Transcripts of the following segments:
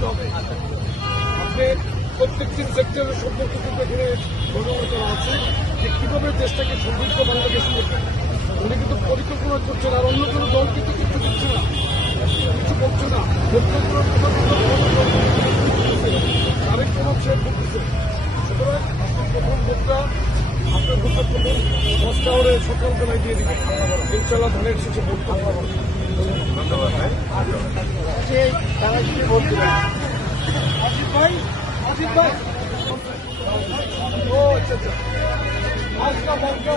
করতে হবে। আপনি প্রত্যেকটি সেক্টরের সম্পর্কে কিন্তু এখানে বর্ণনা করা আছে যে কীভাবে দেশটাকে সমৃদ্ধ বাংলাদেশ করবে। উনি কিন্তু পরিকল্পনা করছেন, আর অন্য কোনো দল কিন্তু কিছু দিচ্ছে না, কিছু বলছে না। তারেক রহমান সাহেব বলতেছে। সুতরাং আপনি প্রথম ভোটটা আপনার ভোটটা প্রথম 10 টাওয়ারে সকালবেলায় দিয়ে দিবেন, ইনশাল্লাহ ধানের শেষে ভোট করতে হবে। ধন্যবাদ ভাই। আজিব ভাই ও আচ্ছা আচ্ছা আজকা মঙ্গা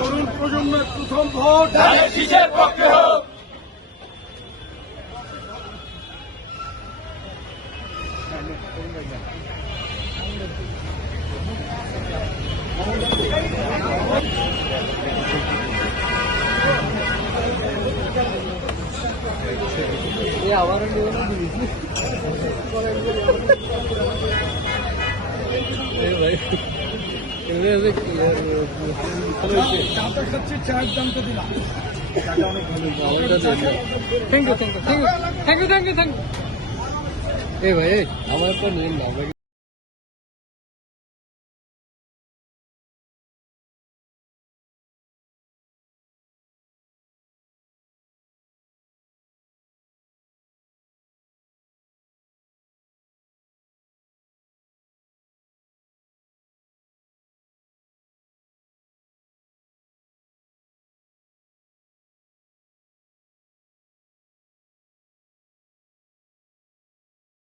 তরুণ প্রজন্মের প্রথম ভোট ধানের শীষের পক্ষে হোক। চায়ের দাম তো দিলাম। Thank you. এই ভাই আমার তো নেই না।